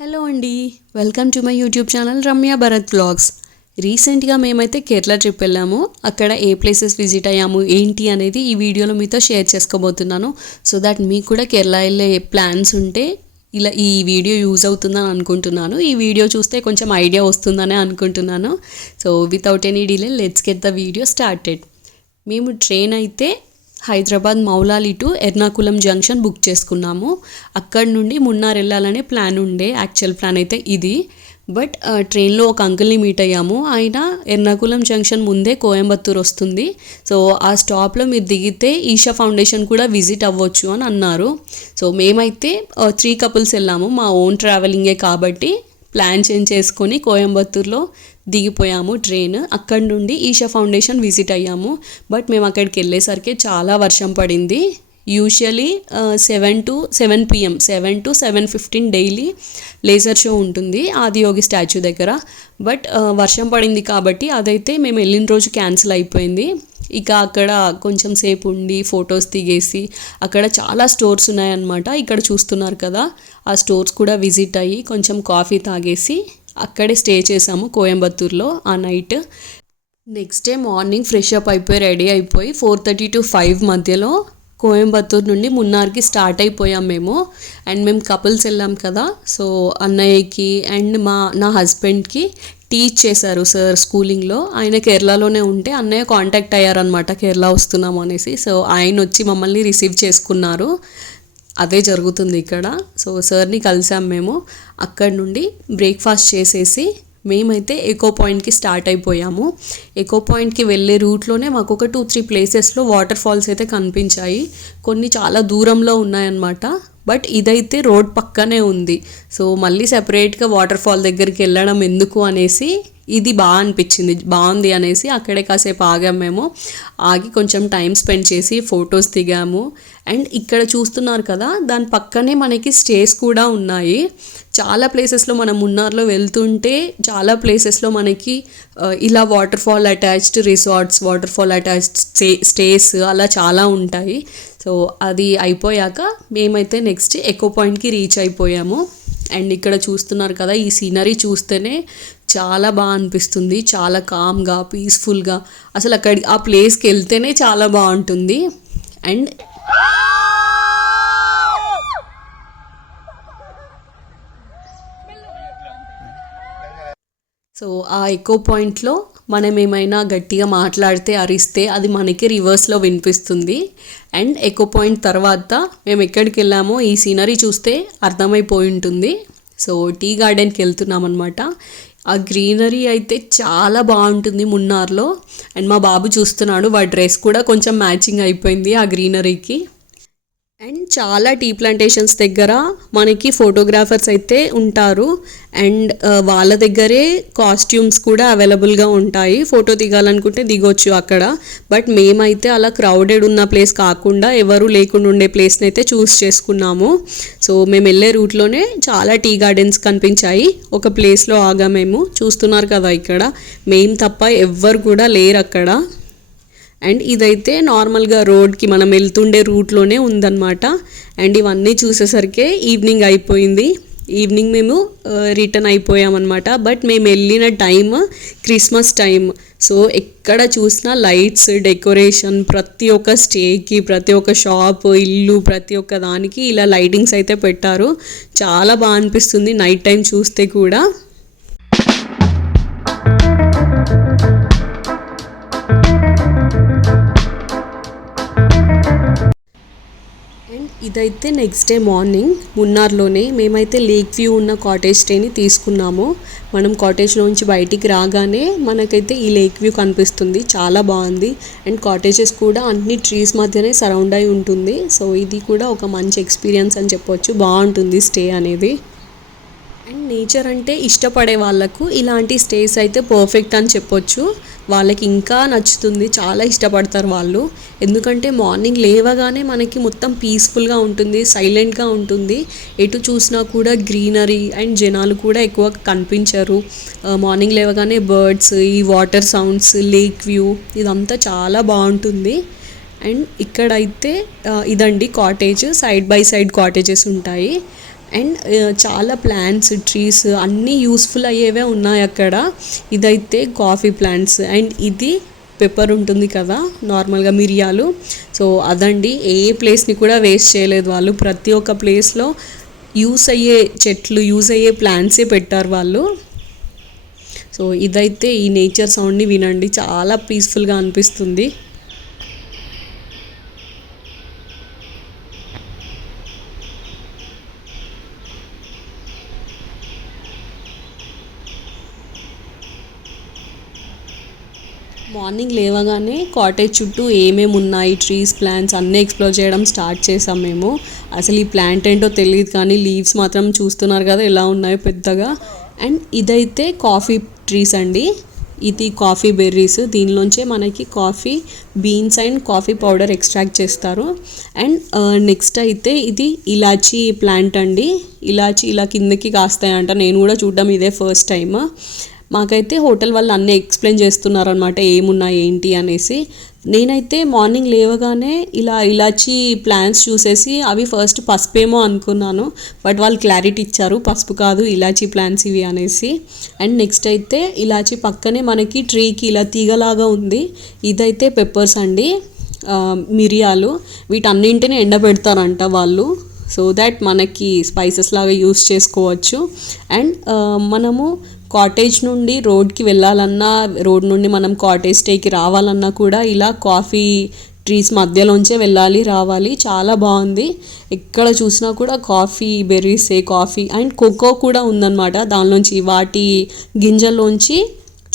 Hello అండి welcome to my YouTube channel Ramya Bharat blogs. రీసెంట్గా మేమైతే కేరళ ట్రిప్ వెళ్ళాము. అక్కడ ఏ ప్లేసెస్ విజిట్ అయ్యాము ఏంటి అనేది ఈ వీడియోలో మీతో షేర్ చేసుకోబోతున్నాను. సో దట్ మీకు కూడా కేరళ వెళ్ళే ప్లాన్స్ ఉంటే ఇలా ఈ వీడియో యూజ్ అవుతుందని అనుకుంటున్నాను. ఈ వీడియో చూస్తే కొంచెం ఐడియా వస్తుందని అనుకుంటున్నాను. So without any delay let's get the video started మేము ట్రైన్ అయితే Hyderabad Moulali to Ernakulam junction book చేసుకున్నాము. అక్కడ నుండి మున్నార్ వెళ్ళాలనే ప్లాన్ ఉండే యాక్చువల్ ప్లాన్ అయితే ఇది. బట్ ట్రైన్లో ఒక అంకుల్ని మీట్ అయ్యాము. ఆయన ఎర్నాకులం జంక్షన్ ముందే కోయంబత్తూర్ వస్తుంది. సో ఆ స్టాప్లో మీరు దిగితే ఈషా ఫౌండేషన్ కూడా విజిట్ అవ్వచ్చు అని అన్నారు. సో మేమైతే త్రీ కపుల్స్ వెళ్ళాము. మా ఓన్ ట్రావెలింగే కాబట్టి ప్లాన్ చేంజ్ చేసుకొని కోయంబత్తూర్లో దిగిపోయాము ట్రైన్. అక్కడ నుండి ఈషా ఫౌండేషన్ విజిట్ అయ్యాము. బట్ మేము అక్కడికి వెళ్ళేసరికి చాలా వర్షం పడింది. Usually seven to seven PM seven to seven fifteen daily laser show ఉంటుంది ఆదియోగి స్టాచ్యూ దగ్గర. బట్ వర్షం పడింది కాబట్టి అదైతే మేము వెళ్ళిన రోజు క్యాన్సిల్ అయిపోయింది. ఇక అక్కడ కొంచెం సేపు ఉండి ఫొటోస్ దిగేసి అక్కడ చాలా స్టోర్స్ ఉన్నాయన్నమాట. ఇక్కడ చూస్తున్నారు కదా ఆ స్టోర్స్ కూడా విజిట్ అయ్యి కొంచెం కాఫీ తాగేసి అక్కడే స్టే చేసాము కోయంబత్తూర్లో ఆ night. Next day morning fresh up అయిపోయి రెడీ అయిపోయి ఫోర్ థర్టీ టు ఫైవ్ మధ్యలో కోయంబత్తూర్ నుండి మున్నార్కి స్టార్ట్ అయిపోయాం మేము. అండ్ మేము కపుల్స్ వెళ్ళాం కదా సో అన్నయ్యకి అండ్ మా నా హస్బెండ్కి టీచ్ చేశారు సార్ స్కూలింగ్లో ఆయన కేరళలోనే ఉంటే అన్నయ్య కాంటాక్ట్ అయ్యారనమాట కేరళ వస్తున్నాము అనేసి. సో ఆయన వచ్చి మమ్మల్ని రిసీవ్ చేసుకున్నారు. అదే జరుగుతుంది ఇక్కడ. సో సార్ని కలిసాం మేము. అక్కడ నుండి బ్రేక్ఫాస్ట్ చేసేసి మేమైతే ఎకో పాయింట్కి స్టార్ట్ అయిపోయాము. ఎకో పాయింట్కి వెళ్ళే రూట్లోనే మాకు ఒక టూ త్రీ ప్లేసెస్లో వాటర్ ఫాల్స్ అయితే కనిపించాయి. కొన్ని చాలా దూరంలో ఉన్నాయన్నమాట. బట్ ఇదైతే రోడ్ పక్కనే ఉంది. సో మళ్ళీ సెపరేట్గా వాటర్ ఫాల్ దగ్గరికి వెళ్ళడం ఎందుకు అనేసి ఇది బాగా అనిపించింది బాగుంది అనేసి అక్కడే కాసేపు ఆగాం మేము. ఆగి కొంచెం టైం స్పెండ్ చేసి ఫొటోస్ దిగాము. అండ్ ఇక్కడ చూస్తున్నారు కదా దాని పక్కనే మనకి స్టేస్ కూడా ఉన్నాయి. చాలా ప్లేసెస్లో మనం మున్నార్లో వెళ్తుంటే చాలా ప్లేసెస్లో మనకి ఇలా water fall attached resorts water fall attached stay stays అలా చాలా ఉంటాయి. సో అది అయిపోయాక మేమైతే నెక్స్ట్ ఎకో పాయింట్కి రీచ్ అయిపోయాము. అండ్ ఇక్కడ చూస్తున్నారు కదా ఈ సీనరీ చూస్తేనే చాలా బాగా అనిపిస్తుంది. చాలా కామ్గా పీస్ఫుల్గా అసలు అక్కడ ఆ ప్లేస్కి వెళ్తేనే చాలా బాగుంటుంది. అండ్ సో ఆ ఎకో పాయింట్లో మనం ఏమైనా గట్టిగా మాట్లాడితే అరిస్తే అది మనకి రివర్స్లో వినిపిస్తుంది. అండ్ ఎకో పాయింట్ తర్వాత మేము ఎక్కడికి వెళ్ళామో ఈ సీనరీ చూస్తే అర్థమైపోయి ఉంటుంది. సో టీ గార్డెన్కి వెళ్తున్నాం అనమాట ఆ గ్రీనరీ అయితే చాలా బాగుంటుంది మున్నార్లో. అండ్ మా బాబు చూస్తున్నాడు వాడి డ్రెస్ కూడా కొంచెం మ్యాచింగ్ అయిపోయింది ఆ గ్రీనరీకి. అండ్ చాలా టీ ప్లాంటేషన్స్ దగ్గర మనకి ఫోటోగ్రాఫర్స్ అయితే ఉంటారు. అండ్ వాళ్ళ దగ్గరే కాస్ట్యూమ్స్ కూడా అవైలబుల్గా ఉంటాయి. ఫోటో దిగాలనుకుంటే దిగొచ్చు అక్కడ. బట్ మేమైతే అలా క్రౌడెడ్ ఉన్న ప్లేస్ కాకుండా ఎవరు లేకుండా ఉండే ప్లేస్ని అయితే చూస్ చేసుకున్నాము. సో మేము వెళ్ళే రూట్లోనే చాలా టీ గార్డెన్స్ కనిపించాయి. ఒక ప్లేస్లో ఆగా మేము చూస్తున్నారు కదా ఇక్కడ. మేము తప్ప ఎవ్వరు కూడా లేరు అక్కడ అండ్ ఇదైతే నార్మల్గా రోడ్కి మనం వెళ్తుండే రూట్లోనే ఉందన్నమాట. అండ్ ఇవన్నీ చూసేసరికి ఈవినింగ్ అయిపోయింది. ఈవినింగ్ మేము రిటర్న్ అయిపోయామన్నమాట. బట్ మేము వెళ్ళిన టైం క్రిస్మస్ టైం సో ఎక్కడ చూసినా లైట్స్ డెకరేషన్ ప్రతి ఒక్క స్టేకి ప్రతి ఒక్క షాప్ ఇల్లు ప్రతి ఒక్క దానికి ఇలా లైటింగ్స్ అయితే పెట్టారు. చాలా బాగా అనిపిస్తుంది నైట్ టైం చూస్తే కూడా. ఇదైతే నెక్స్ట్ డే మార్నింగ్ మున్నార్లోనే మేమైతే లేక్ వ్యూ ఉన్న కాటేజ్ స్టేని తీసుకున్నాము. మనం కాటేజ్లోంచి బయటికి రాగానే మనకైతే ఈ లేక్ వ్యూ కనిపిస్తుంది. చాలా బాగుంది. అండ్ కాటేజెస్ కూడా అన్ని ట్రీస్ మధ్యనే సరౌండ్ అయి ఉంటుంది. సో ఇది కూడా ఒక మంచి ఎక్స్పీరియన్స్ అని చెప్పొచ్చు. బాగుంటుంది స్టే అనేది. అండ్ నేచర్ అంటే ఇష్టపడే వాళ్ళకు ఇలాంటి స్టేస్ అయితే పర్ఫెక్ట్ అని చెప్పొచ్చు. వాళ్ళకి ఇంకా నచ్చుతుంది. చాలా ఇష్టపడతారు వాళ్ళు. ఎందుకంటే మార్నింగ్ లేవగానే మనకి మొత్తం పీస్ఫుల్గా ఉంటుంది సైలెంట్గా ఉంటుంది. ఎటు చూసినా కూడా గ్రీనరీ అండ్ జనాలు కూడా ఎక్కువ కనిపించరు. మార్నింగ్ లేవగానే బర్డ్స్ ఈ వాటర్ సౌండ్స్ లేక్ వ్యూ ఇదంతా చాలా బాగుంటుంది. అండ్ ఇక్కడైతే ఇదండి cottage side by side cottages ఉంటాయి. అండ్ uh, చాలా ప్లాంట్స్ ట్రీస్ అన్నీ యూస్ఫుల్ అయ్యేవే ఉన్నాయి అక్కడ. ఇదైతే కాఫీ ప్లాంట్స్ అండ్ ఇది పెప్పర్ ఉంటుంది కదా నార్మల్గా మిరియాలు. సో అదండి ఏ ప్లేస్ని కూడా వేస్ట్ చేయలేదు వాళ్ళు. ప్రతి ఒక్క ప్లేస్లో యూస్ అయ్యే చెట్లు యూస్ అయ్యే ప్లాంట్సే పెట్టారు వాళ్ళు. సో ఇదైతే ఈ నేచర్ సౌండ్ని వినండి. చాలా పీస్ఫుల్గా అనిపిస్తుంది. మార్నింగ్ లేవగానే కాటేజ్ చుట్టూ ఏమేమి ఉన్నాయి ట్రీస్ ప్లాంట్స్ అన్నీ ఎక్స్ప్లోర్ చేయడం స్టార్ట్ చేసాం మేము. అసలు ఈ ప్లాంట్ ఏంటో తెలియదు కానీ లీవ్స్ మాత్రం చూస్తున్నారు కదా ఎలా ఉన్నాయో పెద్దగా. అండ్ ఇదైతే కాఫీ ట్రీస్ అండి. ఇది కాఫీ బెర్రీస్ దీనిలోంచే మనకి coffee beans and coffee powder extract చేస్తారు. అండ్ నెక్స్ట్ uh, అయితే ఇది ఇలాచీ ప్లాంట్ అండి. ఇలాచీ ఇలా కిందకి కాస్తాయంట. నేను కూడా చూడడం ఇదే ఫస్ట్ టైం మాకైతే హోటల్ వాళ్ళు అన్నీ ఎక్స్ప్లెయిన్ చేస్తున్నారు అనమాట ఏమున్నా ఏంటి అనేసి. నేనైతే మార్నింగ్ లేవగానే ఇలా ఇలాచి ప్లాన్స్ చూసేసి అవి ఫస్ట్ పసుపేమో అనుకున్నాను బట్ వాళ్ళు క్లారిటీ ఇచ్చారు పసుపు కాదు ఇలాచి ప్లాన్స్ ఇవి అనేసి. అండ్ నెక్స్ట్ అయితే ఇలాచి పక్కనే మనకి ట్రీకి ఇలా తీగలాగా ఉంది ఇదైతే పెప్పర్స్ అండి మిరియాలు. వీటన్నింటిని ఎండబెడతారంట వాళ్ళు సో దాట్ మనకి స్పైసెస్ లాగా యూస్ చేసుకోవచ్చు. అండ్ మనము కాటేజ్ నుండి రోడ్కి వెళ్ళాలన్నా రోడ్ నుండి మనం కాటేజ్ స్టేకి రావాలన్నా కూడా ఇలా కాఫీ ట్రీస్ మధ్యలోంచే వెళ్ళాలి రావాలి. చాలా బాగుంది. ఎక్కడ చూసినా కూడా కాఫీ బెర్రీసే కాఫీ అండ్ కోకో కూడా ఉందన్నమాట. దానిలోంచి వాటి గింజల్లోంచి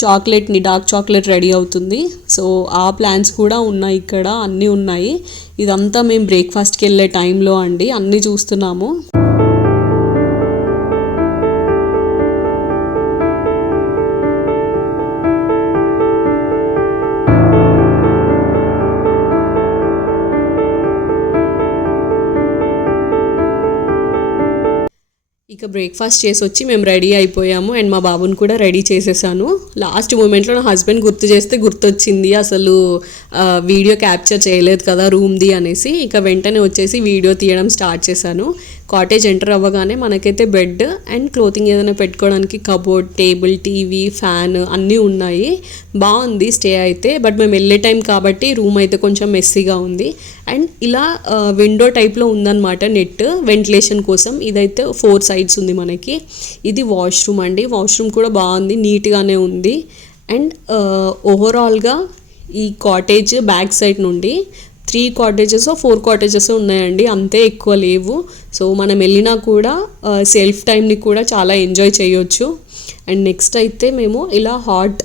చాక్లెట్ని డార్క్ చాక్లెట్ రెడీ అవుతుంది. సో ఆ ప్లాన్స్ కూడా ఉన్నాయి ఇక్కడ అన్నీ ఉన్నాయి. ఇదంతా మేము బ్రేక్ఫాస్ట్కి వెళ్ళే టైంలో అండి. అన్నీ చూస్తున్నాము. ఇక బ్రేక్ఫాస్ట్ చేసి వచ్చి మేము రెడీ అయిపోయాము అండ్ మా బాబుని కూడా రెడీ చేసేసాను. లాస్ట్ మూమెంట్లో నా హస్బెండ్ గుర్తు చేస్తే గుర్తొచ్చింది అసలు వీడియో క్యాప్చర్ చేయలేదు కదా రూమ్ది అనేసి. ఇక వెంటనే వచ్చేసి వీడియో తీయడం స్టార్ట్ చేశాను. కాటేజ్ ఎంటర్ అవ్వగానే మనకైతే బెడ్ అండ్ క్లోతింగ్ ఏదైనా పెట్టుకోవడానికి కబోర్డ్ టేబుల్ టీవీ ఫ్యాన్ అన్నీ ఉన్నాయి. బాగుంది స్టే అయితే. బట్ మేము వెళ్ళే టైం కాబట్టి రూమ్ అయితే కొంచెం మెస్సీగా ఉంది. అండ్ ఇలా విండో టైప్లో ఉందన్నమాట నెట్ వెంటిలేషన్ కోసం. ఇదైతే ఫోర్ సైడ్స్ ఉంది మనకి. ఇది వాష్రూమ్ అండి. వాష్రూమ్ కూడా బాగుంది నీట్గానే ఉంది. అండ్ ఓవరాల్గా ఈ కాటేజ్ బ్యాక్ సైడ్ నుండి త్రీ కాటేజెస్ ఫోర్ కాటేజెస్ ఉన్నాయండి. అంతే ఎక్కువ లేవు. సో మనం వెళ్ళినా కూడా సెల్ఫ్ టైంని కూడా చాలా ఎంజాయ్ చేయొచ్చు. అండ్ నెక్స్ట్ అయితే మేము ఇలా హాట్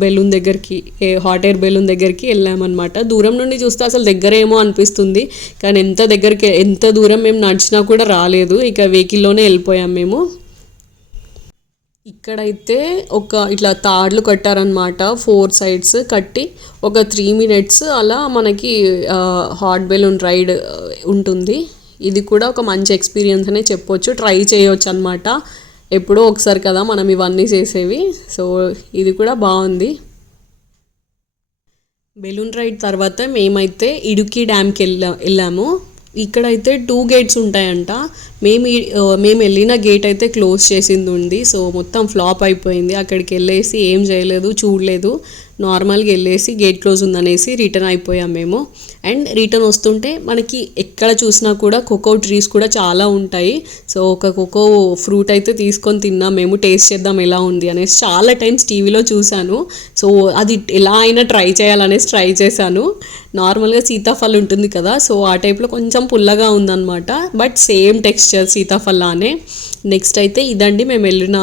బెలూన్ దగ్గరికి హాట్ ఎయిర్ బెలూన్ దగ్గరికి వెళ్ళామన్నమాట. దూరం నుండి చూస్తే అసలు దగ్గరేమో అనిపిస్తుంది. కానీ ఎంత దగ్గరికి ఎంత దూరం మేము నడిచినా కూడా రాలేదు. ఇక వెహికల్లోనే వెళ్ళిపోయాం మేము. ఇక్కడైతే ఒక ఇట్లా తాడ్లు కట్టారనమాట ఫోర్ సైడ్స్ కట్టి ఒక త్రీ మినిట్స్ అలా మనకి హాట్ బెలూన్ రైడ్ ఉంటుంది. ఇది కూడా ఒక మంచి ఎక్స్పీరియన్స్ అనే చెప్పొచ్చు. ట్రై చేయొచ్చు అనమాట ఎప్పుడో ఒకసారి కదా మనం ఇవన్నీ చేసేవి. సో ఇది కూడా బాగుంది. బెలూన్ రైడ్ తర్వాత మేమైతే ఇడుకి డ్యామ్కి వెళ్ళా వెళ్ళాము. ఇక్కడైతే టూ గేట్స్ ఉంటాయంట. మేము మేము వెళ్ళిన గేట్ అయితే క్లోజ్ చేసింది ఉంది. సో మొత్తం ఫ్లాప్ అయిపోయింది. అక్కడికి వెళ్ళేసి ఏం చేయలేదు చూడలేదు. నార్మల్గా వెళ్ళేసి గేట్ క్లోజ్ ఉందనేసి రిటర్న్ అయిపోయాం మేము. అండ్ రిటర్న్ వస్తుంటే మనకి ఎక్కడ చూసినా కూడా కోకో ట్రీస్ కూడా చాలా ఉంటాయి. సో ఒక కోకో ఫ్రూట్ అయితే తీసుకొని తిన్నాం మేము టేస్ట్ చేద్దాం ఎలా ఉంది అనేసి చాలా టైమ్స్ టీవీలో చూశాను. సో అది ఎలా అయినా ట్రై చేయాలనేసి ట్రై చేశాను. నార్మల్గా సీతాఫల్ ఉంటుంది కదా సో ఆ టైప్లో కొంచెం పుల్లగా ఉందన్నమాట. బట్ సేమ్ టెక్స్చర్ సీతాఫలానే నెక్స్ట్ అయితే ఇదండి మేము వెళ్ళిన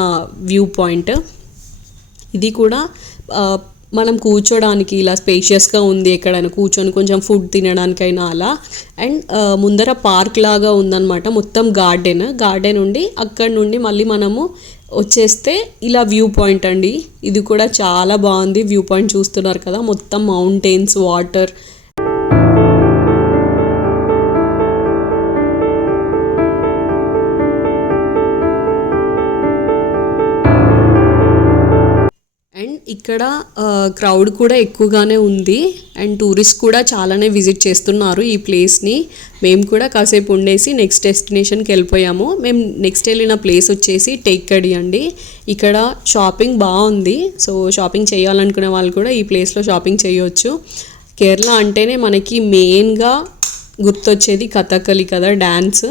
వ్యూ పాయింట్. ఇది కూడా మనం కూర్చోడానికి ఇలా స్పేషియస్గా ఉంది ఎక్కడైనా కూర్చొని కొంచెం ఫుడ్ తినడానికైనా అలా. అండ్ uh, ముందర పార్క్ లాగా ఉందన్నమాట మొత్తం గార్డెన్ గార్డెన్ ఉండి అక్కడ నుండి మళ్ళీ మనము వచ్చేస్తే ఇలా వ్యూ పాయింట్ అండి. ఇది కూడా చాలా బాగుంది వ్యూ పాయింట్ చూస్తున్నారు కదా మొత్తం మౌంటైన్స్ వాటర్ ఇక్కడ క్రౌడ్ కూడా ఎక్కువగానే ఉంది. అండ్ టూరిస్ట్ కూడా చాలానే విజిట్ చేస్తున్నారు ఈ ప్లేస్ని మేము కూడా కాసేపు ఉండేసి నెక్స్ట్ డెస్టినేషన్కి వెళ్ళిపోయాము. మేము నెక్స్ట్ వెళ్ళిన ప్లేస్ వచ్చేసి టేక్కడి అండి. ఇక్కడ షాపింగ్ బాగుంది. సో షాపింగ్ చేయాలనుకునే వాళ్ళు కూడా ఈ ప్లేస్లో షాపింగ్ చేయవచ్చు కేరళ అంటేనే మనకి మెయిన్గా గుర్తొచ్చేది కథకళి కదా డ్యాన్స్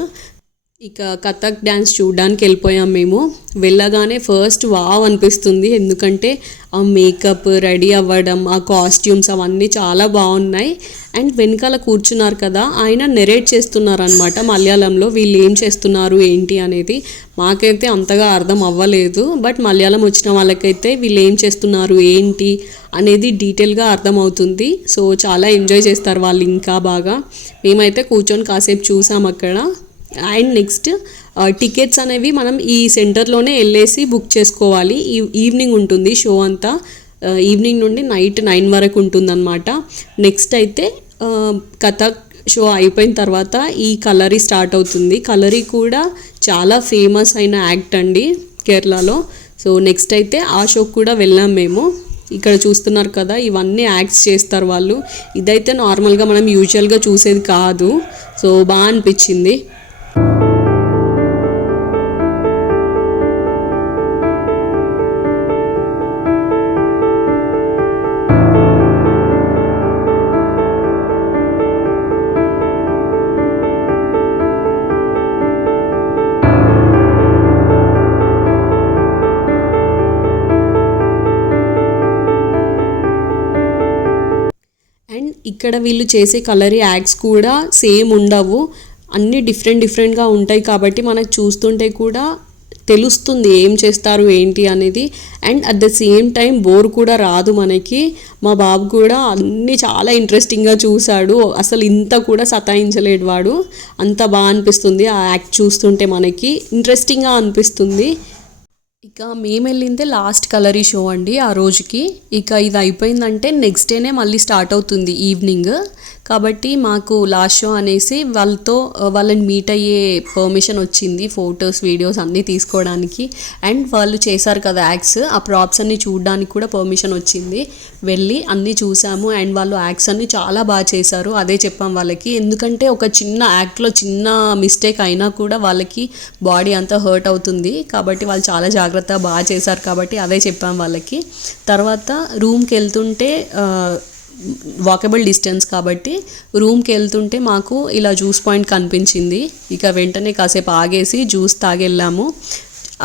ఇక కథక్ డ్యాన్స్ చూడడానికి వెళ్ళిపోయాం మేము. వెళ్ళగానే ఫస్ట్ వావ్ అనిపిస్తుంది. ఎందుకంటే ఆ మేకప్ రెడీ అవ్వడం ఆ కాస్ట్యూమ్స్ అవన్నీ చాలా బాగున్నాయి. అండ్ వెనకాల కూర్చున్నారు కదా ఆయన నెరేట్ చేస్తున్నారు అనమాట మలయాళంలో వీళ్ళు ఏం చేస్తున్నారు ఏంటి అనేది. మాకైతే అంతగా అర్థం అవ్వలేదు. బట్ మలయాళం వచ్చిన వాళ్ళకైతే వీళ్ళు ఏం చేస్తున్నారు ఏంటి అనేది డీటెయిల్గా అర్థమవుతుంది. సో చాలా ఎంజాయ్ చేస్తారు వాళ్ళు ఇంకా బాగా. మేమైతే కూర్చొని కాసేపు చూసాం అక్కడ. అండ్ నెక్స్ట్ టికెట్స్ అనేవి మనం ఈ సెంటర్లోనే వెళ్ళేసి బుక్ చేసుకోవాలి. ఈ ఈవినింగ్ ఉంటుంది షో అంతా. Uh, ఈవినింగ్ నుండి నైట్ నైన్ వరకు ఉంటుందన్నమాట. నెక్స్ట్ అయితే uh, కథక్ షో అయిపోయిన తర్వాత ఈ కలరీ స్టార్ట్ అవుతుంది. కలరీ కూడా చాలా ఫేమస్ అయిన యాక్ట్ అండి కేరళలో. సో నెక్స్ట్ అయితే ఆ షోకి కూడా వెళ్ళాం మేము. ఇక్కడ చూస్తున్నారు కదా ఇవన్నీ యాక్ట్స్ చేస్తారు వాళ్ళు. ఇదైతే నార్మల్గా మనం యూజువల్గా చూసేది కాదు. సో బాగా అనిపించింది. అండ్ ఇక్కడ వీళ్ళు చేసే కలరీ యాక్ట్స్ కూడా సేమ్ ఉండవు. అన్నీ డిఫరెంట్ డిఫరెంట్గా ఉంటాయి కాబట్టి మనకు చూస్తుంటే కూడా తెలుస్తుంది ఏం చేస్తారు ఏంటి అనేది. And at the same time bore కూడా రాదు మనకి. మా బాబు కూడా అన్నీ చాలా ఇంట్రెస్టింగ్గా చూశాడు. అసలు ఇంత కూడా సతాయించలేడు వాడు. అంత బాగా అనిపిస్తుంది ఆ యాక్ట్ చూస్తుంటే మనకి. ఇంట్రెస్టింగ్గా అనిపిస్తుంది. ఇక మేము వెళ్ళిందే లాస్ట్ కలరీ షో అండి ఆ రోజుకి. ఇక ఇది అయిపోయిందంటే నెక్స్ట్ డేనే మళ్ళీ స్టార్ట్ అవుతుంది ఈవినింగ్. కాబట్టి మాకు లాస్ట్ షో అనేసి వాళ్ళతో uh, వాళ్ళని మీట్ అయ్యే పర్మిషన్ వచ్చింది ఫొటోస్ వీడియోస్ అన్నీ తీసుకోవడానికి. అండ్ వాళ్ళు చేశారు కదా యాక్స్ ఆ ప్రాప్స్ అన్ని చూడడానికి కూడా పర్మిషన్ వచ్చింది. వెళ్ళి అన్నీ చూసాము అండ్ వాళ్ళు యాక్స్ అన్ని చాలా బాగా చేశారు. అదే చెప్పాం వాళ్ళకి. ఎందుకంటే ఒక చిన్న యాక్ట్లో చిన్న మిస్టేక్ అయినా కూడా వాళ్ళకి బాడీ అంతా హర్ట్ అవుతుంది. కాబట్టి వాళ్ళు చాలా జాగ్రత్తగా బాగా చేశారు కాబట్టి అదే చెప్పాం వాళ్ళకి. తర్వాత రూమ్కి వెళ్తుంటే uh, వాకబుల్ డిస్టెన్స్ కాబట్టి రూమ్కి వెళ్తుంటే మాకు ఇలా జ్యూస్ పాయింట్ కనిపించింది. ఇక వెంటనే కాసేపు ఆగేసి జ్యూస్ తాగెళ్ళాము.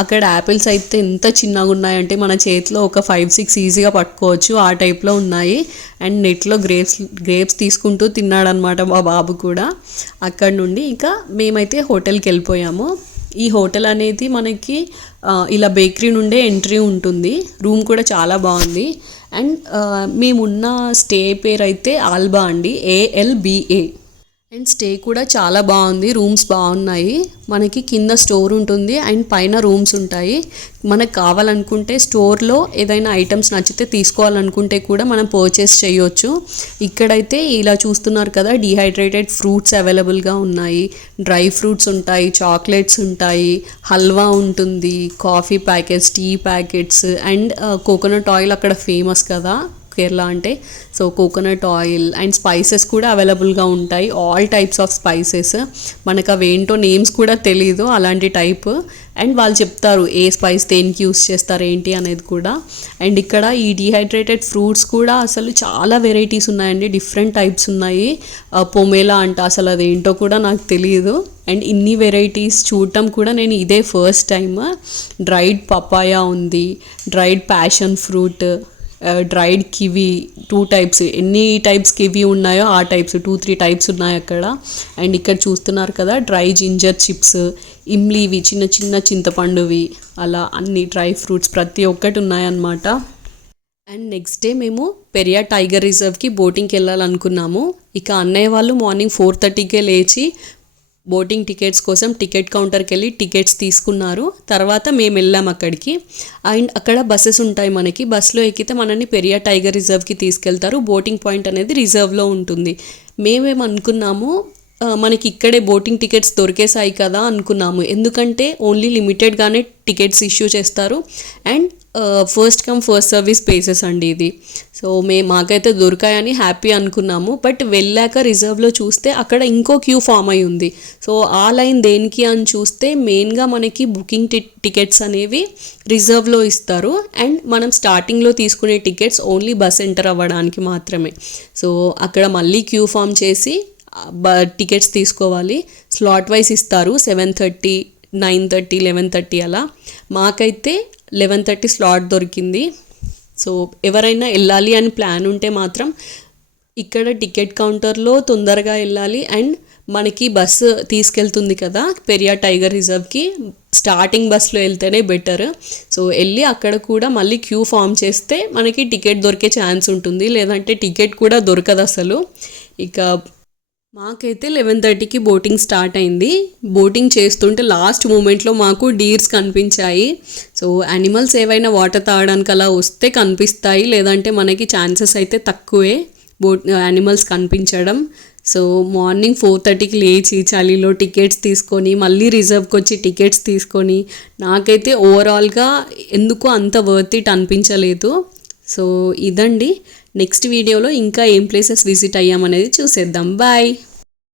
అక్కడ యాపిల్స్ అయితే ఎంత చిన్నగా ఉన్నాయంటే మన చేతిలో ఒక ఫైవ్ సిక్స్ ఈజీగా పట్టుకోవచ్చు. ఆ టైప్లో ఉన్నాయి. అండ్ నెట్లో గ్రేప్స్ గ్రేప్స్ తీసుకుంటూ తిన్నాడనమాట మా బాబు కూడా. అక్కడ నుండి ఇంకా మేమైతే హోటల్కి వెళ్ళిపోయాము. ఈ హోటల్ అనేది మనకి ఇలా బేకరీ నుండే ఎంట్రీ ఉంటుంది. రూమ్ కూడా చాలా బాగుంది. అండ్ uh, మేమున్న స్టే పేరు అయితే ఆల్బా అండి ఏఎల్బిఏ అండ్ స్టే కూడా చాలా బాగుంది. రూమ్స్ బాగున్నాయి. మనకి కింద స్టోర్ ఉంటుంది. అండ్ పైన రూమ్స్ ఉంటాయి. మనకు కావాలనుకుంటే స్టోర్లో ఏదైనా ఐటమ్స్ నచ్చితే తీసుకోవాలనుకుంటే కూడా మనం పర్చేస్ చేయొచ్చు. ఇక్కడైతే ఇలా చూస్తున్నారు కదా డిహైడ్రేటెడ్ ఫ్రూట్స్ అవైలబుల్గా ఉన్నాయి. డ్రై ఫ్రూట్స్ ఉంటాయి చాక్లెట్స్ ఉంటాయి హల్వా ఉంటుంది coffee packets tea packets and coconut oil అక్కడ ఫేమస్ కదా. కేరళ అంటే so coconut oil and spices కూడా అవైలబుల్గా ఉంటాయి. ఆల్ టైప్స్ ఆఫ్ స్పైసెస్ మనకు అవేంటో నేమ్స్ కూడా తెలీదు అలాంటి టైప్ అండ్ వాళ్ళు చెప్తారు ఏ స్పైస్ దేనికి యూస్ చేస్తారు ఏంటి అనేది కూడా. అండ్ ఇక్కడ ఈ డిహైడ్రేటెడ్ ఫ్రూట్స్ కూడా అసలు చాలా వెరైటీస్ ఉన్నాయండి. డిఫరెంట్ టైప్స్ ఉన్నాయి. Uh, పొమేలా అంట అసలు అదేంటో కూడా నాకు తెలియదు అండ్ ఇన్ని వెరైటీస్ చూడటం కూడా నేను ఇదే ఫస్ట్ టైం డ్రైడ్ పపాయా ఉంది. Dried passion fruit dried kiwi two types ఎన్ని టైప్స్ కివి ఉన్నాయో ఆ టైప్స్ టూ త్రీ టైప్స్ ఉన్నాయి అక్కడ. అండ్ ఇక్కడ చూస్తున్నారు కదా డ్రై జింజర్ చిప్స్ ఇమ్లీవి చిన్న చిన్న చింతపండువి అలా అన్ని డ్రై ఫ్రూట్స్ ప్రతి ఒక్కటి ఉన్నాయన్నమాట. అండ్ నెక్స్ట్ డే మేము పెరియా టైగర్ రిజర్వ్కి బోటింగ్కి వెళ్ళాలనుకున్నాము. ఇక అన్నయ్య వాళ్ళు మార్నింగ్ ఫోర్ థర్టీకే లేచి బోటింగ్ టికెట్స్ కోసం టికెట్ కౌంటర్కి వెళ్ళి టికెట్స్ తీసుకున్నారు. తర్వాత మేము వెళ్ళాం అక్కడికి. అండ్ అక్కడ బస్సెస్ ఉంటాయి మనకి. బస్సులో ఎక్కితే మనల్ని పెరియా టైగర్ రిజర్వ్కి తీసుకెళ్తారు. బోటింగ్ పాయింట్ అనేది రిజర్వ్లో ఉంటుంది. మేమేమనుకున్నాము మనకి ఇక్కడే బోటింగ్ టికెట్స్ దొరికేసాయి కదా అనుకున్నాము. ఎందుకంటే ఓన్లీ లిమిటెడ్గానే టికెట్స్ ఇష్యూ చేస్తారు. And first come first service places అండి ఇది. సో మే మాకైతే దొరికాయని హ్యాపీ అనుకున్నాము. బట్ వెళ్ళాక రిజర్వ్లో చూస్తే అక్కడ ఇంకో క్యూ ఫామ్ అయి ఉంది. సో ఆ లైన్ దేనికి అని చూస్తే మెయిన్గా మనకి బుకింగ్ టికెట్స్ అనేవి రిజర్వ్లో ఇస్తారు. అండ్ మనం స్టార్టింగ్లో తీసుకునే టికెట్స్ ఓన్లీ బస్ ఎంటర్ అవ్వడానికి మాత్రమే. సో అక్కడ మళ్ళీ క్యూ ఫామ్ చేసి బ టికెట్స్ తీసుకోవాలి. స్లాట్ వైస్ ఇస్తారు. Seven thirty nine thirty eleven thirty అలా. మాకైతే లెవెన్ థర్టీ స్లాట్ దొరికింది. సో ఎవరైనా వెళ్ళాలి అని ప్లాన్ ఉంటే మాత్రం ఇక్కడ టికెట్ కౌంటర్లో తొందరగా వెళ్ళాలి. అండ్ మనకి బస్సు తీసుకెళ్తుంది కదా పెరియార్ టైగర్ రిజర్వ్కి. స్టార్టింగ్ బస్సులో వెళ్తేనే బెటర్. సో వెళ్ళి అక్కడ కూడా మళ్ళీ క్యూ ఫామ్ చేస్తే మనకి టికెట్ దొరికే ఛాన్స్ ఉంటుంది. లేదంటే టికెట్ కూడా దొరకదు అసలు. ఇక మాకైతే లెవెన్ థర్టీకి బోటింగ్ స్టార్ట్ అయింది. బోటింగ్ చేస్తుంటే లాస్ట్ మూమెంట్లో మాకు డీర్స్ కనిపించాయి. సో యానిమల్స్ ఏవైనా వాటర్ తాగడానికి అలా వస్తే కనిపిస్తాయి. లేదంటే మనకి ఛాన్సెస్ అయితే తక్కువే బోట్ యానిమల్స్ కనిపించడం. సో మార్నింగ్ ఫోర్ థర్టీకి లేచి చలిలో టికెట్స్ తీసుకొని మళ్ళీ రిజర్వ్కి వచ్చి టికెట్స్ తీసుకొని నాకైతే ఓవరాల్గా ఎందుకు అంత వర్త్ ఇట్ అనిపించలేదు. సో ఇదండి. నెక్స్ట్ వీడియోలో ఇంకా ఏం ప్లేసెస్ విజిట్ అయ్యామనేది చూసేద్దాం. బాయ్